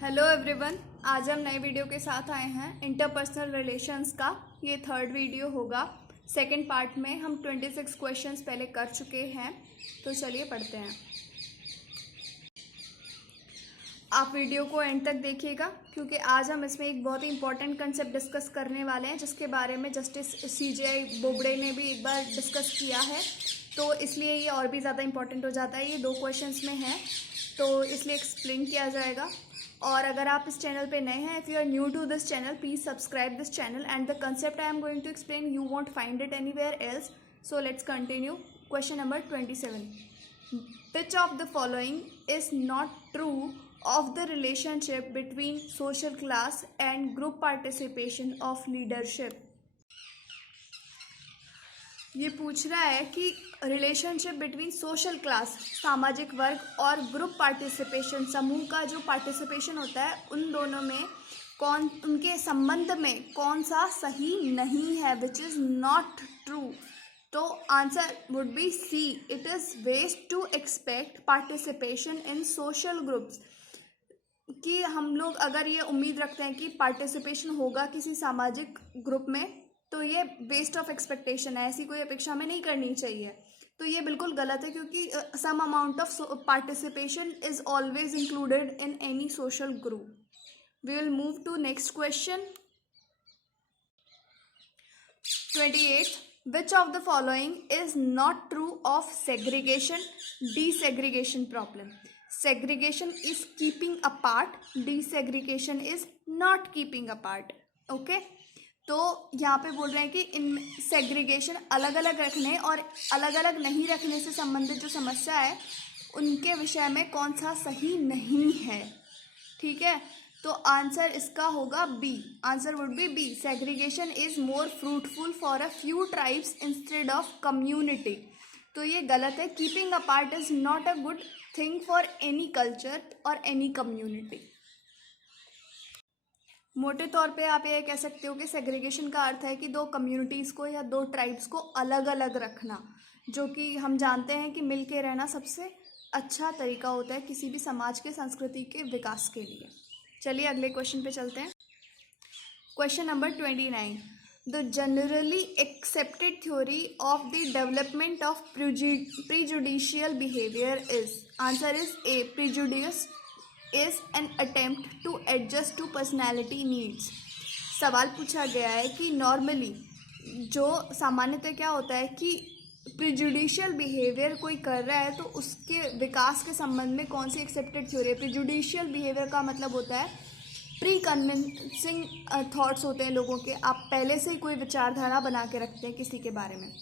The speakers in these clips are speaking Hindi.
हेलो एवरीवन, आज हम नए वीडियो के साथ आए हैं इंटरपर्सनल रिलेशंस का। ये थर्ड वीडियो होगा। सेकंड पार्ट में हम 26 क्वेश्चंस पहले कर चुके हैं, तो चलिए पढ़ते हैं। आप वीडियो को एंड तक देखिएगा क्योंकि आज हम इसमें एक बहुत ही इंपॉर्टेंट कंसेप्ट डिस्कस करने वाले हैं जिसके बारे में जस्टिस CJ बोबड़े ने भी एक बार डिस्कस किया है, तो इसलिए ये और भी ज़्यादा इंपॉर्टेंट हो जाता है। ये 2 क्वेश्चंस में है तो इसलिए एक्सप्लेन किया जाएगा। और अगर आप इस चैनल पे नए हैं, if you are new to this channel, please subscribe this channel and the concept I am going to explain you won't find it anywhere else. So let's continue. Question number 27, which of the following is not true of the relationship between social class and group participation of leadership? ये पूछ रहा है कि रिलेशनशिप बिटवीन सोशल क्लास, सामाजिक वर्ग, और ग्रुप पार्टिसिपेशन, समूह का जो पार्टिसिपेशन होता है, उन दोनों में उनके संबंध में कौन सा सही नहीं है, विच इज़ नॉट ट्रू। तो answer would be C, it is waste to expect participation in social groups. कि हम लोग अगर ये उम्मीद रखते हैं कि पार्टिसिपेशन होगा किसी सामाजिक ग्रुप में, तो ये वेस्ट ऑफ एक्सपेक्टेशन है, ऐसी कोई अपेक्षा हमें नहीं करनी चाहिए। तो ये बिल्कुल गलत है क्योंकि some amount of participation is always included in any social group. We will move to next question 28, which of the following is not true of segregation desegregation problem? Segregation is keeping apart, desegregation is not keeping apart. Okay? तो यहाँ पे बोल रहे हैं कि इन सेग्रीगेशन अलग अलग रखने और अलग अलग नहीं रखने से संबंधित जो समस्या है उनके विषय में कौन सा सही नहीं है। ठीक है, तो आंसर इसका होगा B. Answer would be B, segregation is more fruitful for a few tribes instead of community. तो ये गलत है। Keeping apart is not a good thing for any culture और एनी कम्युनिटी। मोटे तौर पे आप ये कह सकते हो कि सेग्रीगेशन का अर्थ है कि दो कम्युनिटीज़ को या दो ट्राइब्स को अलग अलग रखना, जो कि हम जानते हैं कि मिल के रहना सबसे अच्छा तरीका होता है किसी भी समाज के संस्कृति के विकास के लिए। चलिए अगले क्वेश्चन पे चलते हैं। Question number 29, the generally accepted theory of the development of prejudicial behaviour is. Answer is A, prejudice is an attempt to adjust to personality needs। सवाल पूछा गया है कि नॉर्मली जो सामान्यतः क्या होता है कि प्रिजुडिशियल बिहेवियर कोई कर रहा है तो उसके विकास के संबंध में कौन सी एक्सेप्टेड थ्योरी है। प्रिजुडिशियल बिहेवियर का मतलब होता है प्री कन्विंसिंग थॉट्स होते हैं लोगों के, आप पहले से ही कोई विचारधारा बना के रखते हैं किसी के बारे में।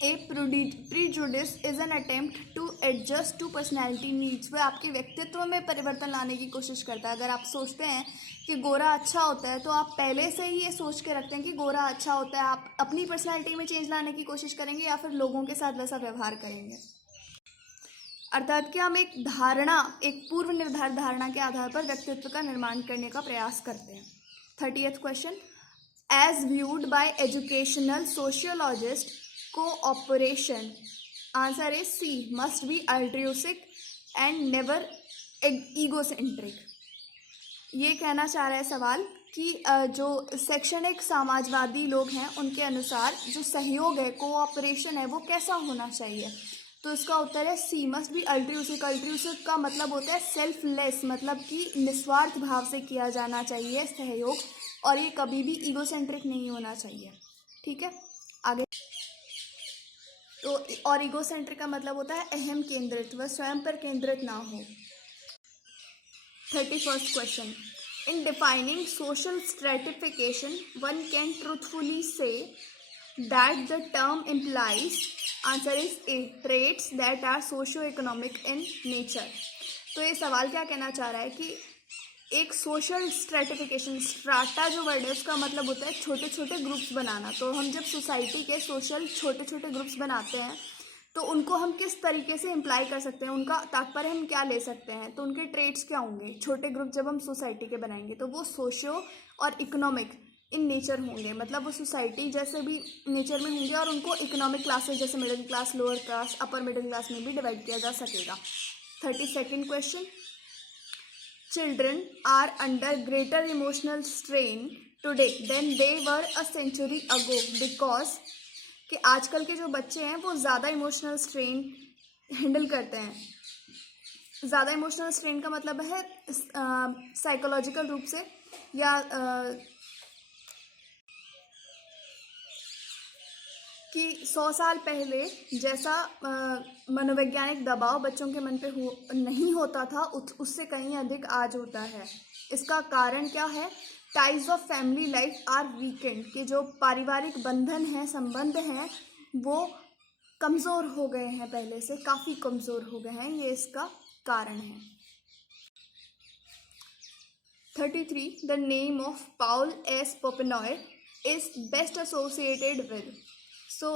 A prejudice is an attempt to adjust to personality needs, वह आपके व्यक्तित्व में परिवर्तन लाने की कोशिश करता है। अगर आप सोचते हैं कि गोरा अच्छा होता है तो आप पहले से ही ये सोच के रखते हैं कि गोरा अच्छा होता है, आप अपनी पर्सनैलिटी में चेंज लाने की कोशिश करेंगे या फिर लोगों के साथ वैसा व्यवहार करेंगे। अर्थात कि हम एक धारणा, एक पूर्व निर्धारित धारणा के आधार पर व्यक्तित्व का निर्माण करने का प्रयास करते हैं। 30th question, as viewed by educational sociologist, cooperation, answer is C, must be altruistic and never egocentric। ये कहना चाह रहा है सवाल कि जो शैक्षणिक समाजवादी लोग हैं उनके अनुसार जो सहयोग है, कोऑपरेशन है, वो कैसा होना चाहिए। तो इसका उत्तर है सी, मस्ट बी अल्ट्रूसिक। अल्ट्रूसिक का मतलब होता है सेल्फलेस, मतलब कि निस्वार्थ भाव से किया जाना चाहिए सहयोग, और ये कभी भी ईगोसेंट्रिक नहीं होना चाहिए। ठीक है, आगे। तो और ईगोसेंट्रिक का मतलब होता है अहम केंद्रित, वह स्वयं पर केंद्रित ना हो। 31st question, in defining social stratification one can truthfully say that the term implies, answer is A, traits that are socio economic in nature. तो ये सवाल क्या कहना चाह रहा है कि एक सोशल स्ट्रेटिफिकेशन, स्ट्राटा जो वर्ड है उसका मतलब होता है छोटे छोटे ग्रुप्स बनाना। तो हम जब सोसाइटी के सोशल छोटे छोटे ग्रुप्स बनाते हैं तो उनको हम किस तरीके से इम्प्लाई कर सकते हैं, उनका तात्पर्य हम क्या ले सकते हैं, तो उनके ट्रेट्स क्या होंगे। छोटे ग्रुप जब हम सोसाइटी के बनाएंगे तो वो सोशो और इकोनॉमिक इन नेचर होंगे, मतलब वो सोसाइटी जैसे भी नेचर में होंगे और उनको इकोनॉमिक क्लासेस जैसे middle class, lower class, upper middle class में भी डिवाइड किया जा सकेगा। 32nd question, children are under greater emotional strain today than they were a century ago because कि आजकल के जो बच्चे हैं वो ज़्यादा इमोशनल स्ट्रेन हैंडल करते हैं। ज़्यादा इमोशनल स्ट्रेन का मतलब है साइकोलॉजिकल रूप से या कि 100 साल पहले जैसा मनोवैज्ञानिक दबाव बच्चों के मन पे नहीं होता था उससे कहीं अधिक आज होता है। इसका कारण क्या है? Ties of family life are weakened, कि जो पारिवारिक बंधन हैं, संबंध हैं, वो कमज़ोर हो गए हैं, पहले से काफ़ी कमज़ोर हो गए हैं। ये इसका कारण है। 33. The name of Paul S. Popenoe is best associated with. So,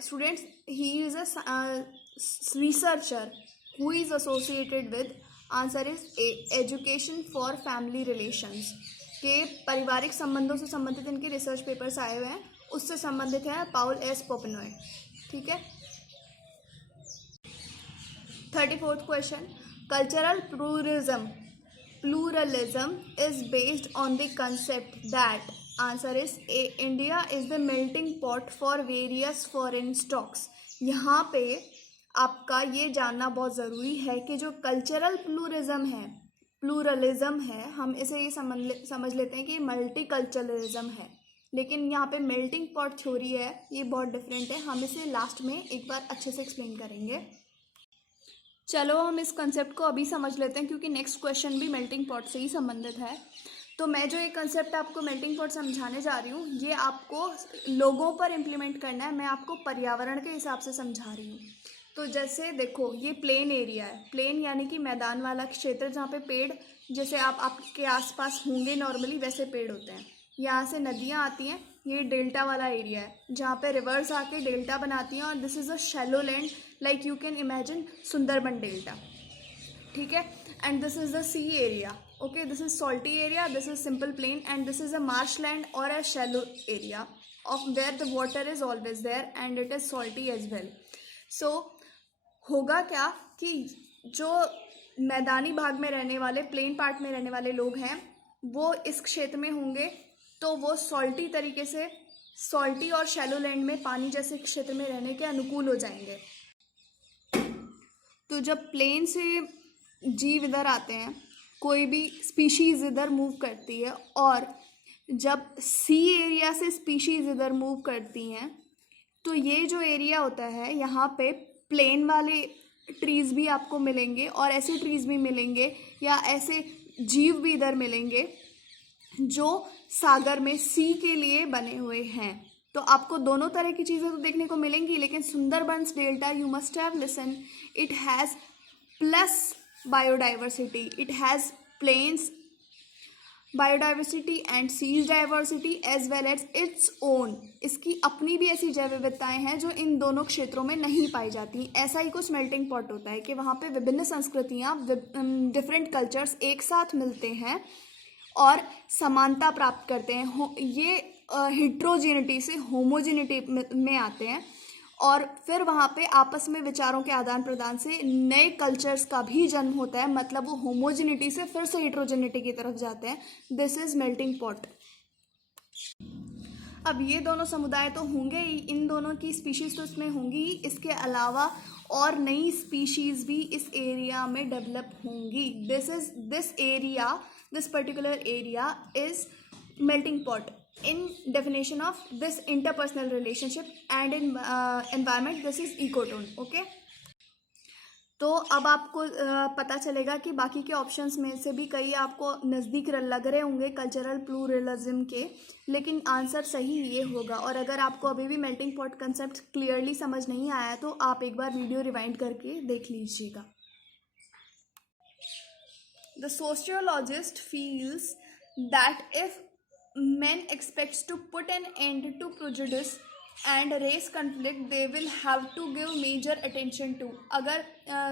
students, he is a researcher who is associated with. Answer is A. Education for Family Relations. के पारिवारिक संबंधों से संबंधित इनके रिसर्च पेपर्स आए हुए हैं, उससे संबंधित है पाउल एस पोपेनॉय। ठीक है। 34th question, cultural pluralism is based on the concept that. Answer is A. India is the melting pot for various foreign stocks. यहाँ पे आपका ये जानना बहुत ज़रूरी है कि जो कल्चरल प्लूरलिज्म है, हम इसे ये समझ लेते हैं कि मल्टी कल्चरलिज्म है, लेकिन यहाँ पे मेल्टिंग पॉट थ्योरी है, ये बहुत डिफरेंट है। हम इसे लास्ट में एक बार अच्छे से एक्सप्लेन करेंगे। चलो हम इस कंसेप्ट को अभी समझ लेते हैं, क्योंकि नेक्स्ट क्वेश्चन भी मेल्टिंग पॉट से ही संबंधित है। तो मैं जो ये कंसेप्ट आपको मेल्टिंग पॉट समझाने जा रही हूँ, ये आपको लोगों पर इम्प्लीमेंट करना है। मैं आपको पर्यावरण के हिसाब से समझा रही हूँ। तो जैसे देखो, ये प्लेन एरिया है। प्लेन यानी कि मैदान वाला क्षेत्र, जहाँ पे पेड़ जैसे आपके आसपास होंगे नॉर्मली वैसे पेड़ होते हैं। यहाँ से नदियाँ आती हैं। ये डेल्टा वाला एरिया है, जहाँ पे रिवर्स आके डेल्टा बनाती हैं। और this is a shallow land, like you can imagine Sundarban delta. ठीक है। And this is the sea area. Okay, this is salty area, this is simple plain, and this is a marsh land और a shallow area of where the water is always there and it is salty as well. So होगा क्या कि जो मैदानी भाग में रहने वाले, प्लेन पार्ट में रहने वाले लोग हैं, वो इस क्षेत्र में होंगे, तो वो सॉल्टी तरीके से, सॉल्टी और शैलो लैंड में पानी जैसे क्षेत्र में रहने के अनुकूल हो जाएंगे। तो जब प्लेन से जीव इधर आते हैं, कोई भी स्पीशीज़ इधर मूव करती है, और जब सी एरिया से स्पीशीज़ इधर मूव करती हैं, तो ये जो एरिया होता है, यहाँ पे प्लेन वाले ट्रीज़ भी आपको मिलेंगे और ऐसे ट्रीज़ भी मिलेंगे या ऐसे जीव भी इधर मिलेंगे जो सागर में सी के लिए बने हुए हैं। तो आपको दोनों तरह की चीज़ें तो देखने को मिलेंगी, लेकिन Sundarbans delta, you must have listen, it has plus biodiversity. It has plains biodiversity and seas diversity as well as its own. इसकी अपनी भी ऐसी जैव विविधताएं हैं जो इन दोनों क्षेत्रों में नहीं पाई जाती। ऐसा ही कुछ मेल्टिंग पॉट होता है कि वहाँ पे विभिन्न संस्कृतियाँ, डिफरेंट कल्चर्स एक साथ मिलते हैं और समानता प्राप्त करते हैं। ये हिट्रोजेनिटी से होमोजेनिटी में आते हैं, और फिर वहाँ पे आपस में विचारों के आदान प्रदान से नए कल्चर्स का भी जन्म होता है। मतलब वो होमोजेनिटी से फिर से हिट्रोजेनिटी की तरफ जाते हैं। This is melting pot. अब ये दोनों समुदाय तो होंगे ही, इन दोनों की स्पीशीज़ तो इसमें होंगी ही, इसके अलावा और नई स्पीशीज़ भी इस एरिया में डेवलप होंगी। This particular area is melting pot. In definition of this interpersonal relationship and in environment, this is ecotone. Okay, तो अब आपको पता चलेगा कि बाकी के ऑप्शंस में से भी कई आपको नज़दीक लग रहे होंगे कल्चरल प्लूरलिज्म के, लेकिन आंसर सही ये होगा। और अगर आपको अभी भी मेल्टिंग पॉट कंसेप्ट क्लियरली समझ नहीं आया तो आप एक बार वीडियो रिवाइंड करके देख लीजिएगा। The sociologist feels that if men expects to put an end to prejudice and race conflict, they will have to give major attention to. अगर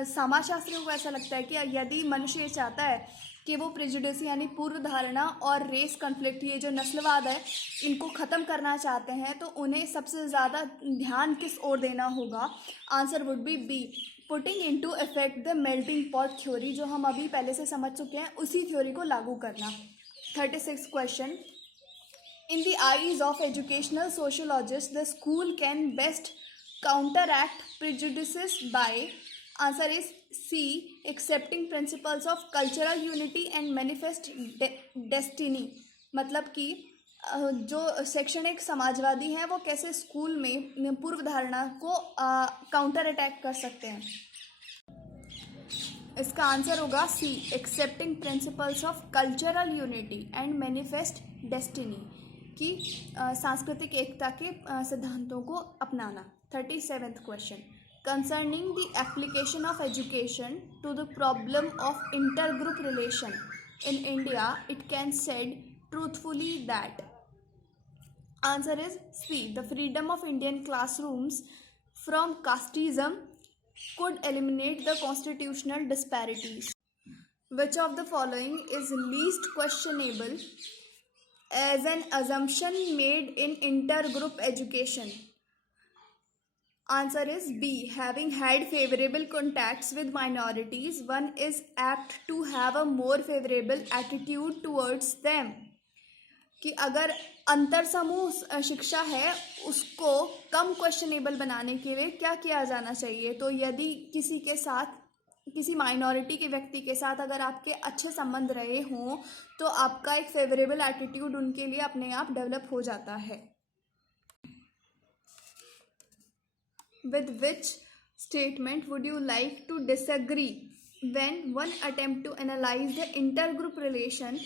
समाजशास्त्रियों को ऐसा लगता है कि यदि मनुष्य ये चाहता है कि वो प्रेजुडिस यानी पूर्व धारणा और रेस कन्फ्लिक्ट, ये जो नस्लवाद है, इनको ख़त्म करना चाहते हैं, तो उन्हें सबसे ज़्यादा ध्यान किस ओर देना होगा? Answer would be B, putting into effect the melting pot theory, जो हम अभी पहले से समझ चुके हैं, उसी थ्योरी को लागू करना। 36 question, in the eyes of educational sociologist the school can best counteract prejudices by, answer is C, accepting principles of cultural unity and manifest destiny। मतलब कि जो शैक्षणिक समाजवादी हैं वो कैसे स्कूल में पूर्व धारणा को काउंटर अटैक कर सकते हैं। इसका आंसर होगा C, accepting principles of cultural unity and manifest destiny, की सांस्कृतिक एकता के सिद्धांतों को अपनाना। 37th question, concerning the application of education to the problem of intergroup relation in India, it can said truthfully that, answer is C, the freedom of Indian classrooms from casteism could eliminate the constitutional disparities. Which of the following is least questionable as an assumption made in intergroup education? Answer is B, having had favorable contacts with minorities, one is apt to have a more favorable attitude towards them। कि अगर अंतर समूह शिक्षा है उसको कम क्वेश्चनेबल बनाने के लिए क्या किया जाना चाहिए? तो यदि किसी के साथ, किसी माइनॉरिटी के व्यक्ति के साथ अगर आपके अच्छे संबंध रहे हों तो आपका एक फेवरेबल एटीट्यूड उनके लिए अपने आप डेवलप हो जाता है। With which statement would you like to disagree when one attempt to analyze the intergroup relation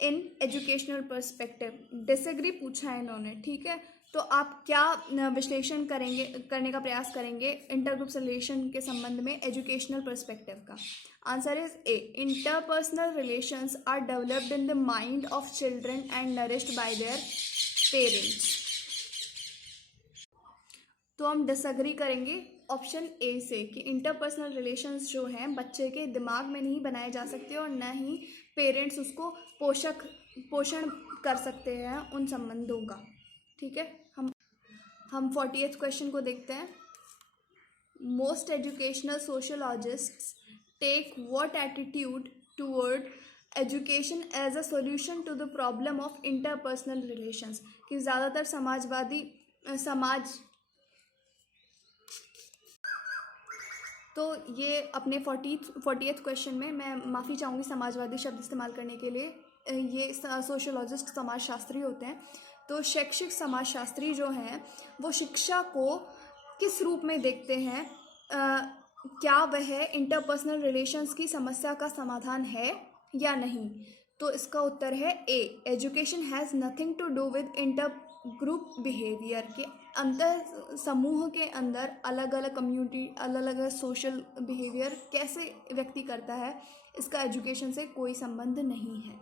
in educational perspective? Disagree पूछा है इन्होंने, ठीक है। तो आप क्या विश्लेषण करेंगे, करने का प्रयास करेंगे इंटरग्रुप रिलेशन के संबंध में एजुकेशनल पर्सपेक्टिव का? Answer is A, interpersonal relations are developed in the mind of children and nourished by their parents. तो हम डिसएग्री करेंगे ऑप्शन ए से कि इंटरपर्सनल रिलेशंस जो हैं बच्चे के दिमाग में नहीं बनाए जा सकते और न ही पेरेंट्स उसको पोषण कर सकते हैं उन संबंधों का, ठीक है। हम 40th क्वेश्चन को देखते हैं। Most educational sociologists take what attitude toward education as a solution to the problem of interpersonal relations, कि ज़्यादातर समाजवादी तो ये अपने 40th क्वेश्चन में मैं माफ़ी चाहूँगी समाजवादी शब्द इस्तेमाल करने के लिए, ये सोशियोलॉजिस्ट समाजशास्त्री होते हैं। तो शैक्षिक समाजशास्त्री जो हैं वो शिक्षा को किस रूप में देखते हैं? क्या वह इंटरपर्सनल रिलेशंस की समस्या का समाधान है या नहीं? तो इसका उत्तर है A, education has nothing to do with inter group behaviour, के अंतर समूह के अंदर अलग अलग कम्युनिटी, अलग अलग सोशल बिहेवियर कैसे व्यक्ति करता है, इसका एजुकेशन से कोई संबंध नहीं है।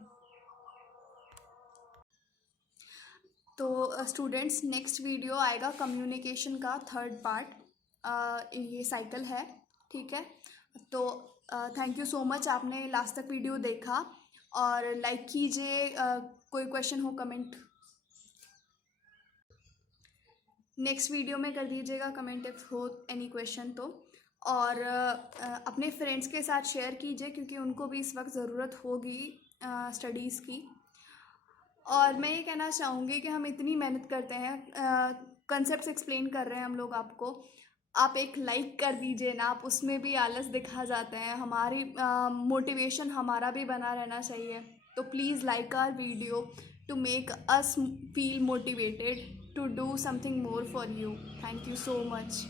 तो स्टूडेंट्स, नेक्स्ट वीडियो आएगा कम्युनिकेशन का 3rd पार्ट, ये साइकिल है, ठीक है। तो थैंक यू सो मच, आपने लास्ट तक वीडियो देखा, और लाइक कीजिए, कोई क्वेश्चन हो कमेंट नेक्स्ट वीडियो में कर दीजिएगा कमेंट इफ हो एनी क्वेश्चन तो, और अपने फ्रेंड्स के साथ शेयर कीजिए क्योंकि उनको भी इस वक्त ज़रूरत होगी स्टडीज़ की। और मैं ये कहना चाहूँगी कि हम इतनी मेहनत करते हैं, कंसेप्ट्स एक्सप्लेन कर रहे हैं हम लोग आपको, आप एक लाइक कर दीजिए ना, आप उसमें भी आलस दिखा जाते हैं, हमारी मोटिवेशन हमारा भी बना रहना चाहिए। तो please like our video to make us feel motivated to do something more for you. Thank you so much.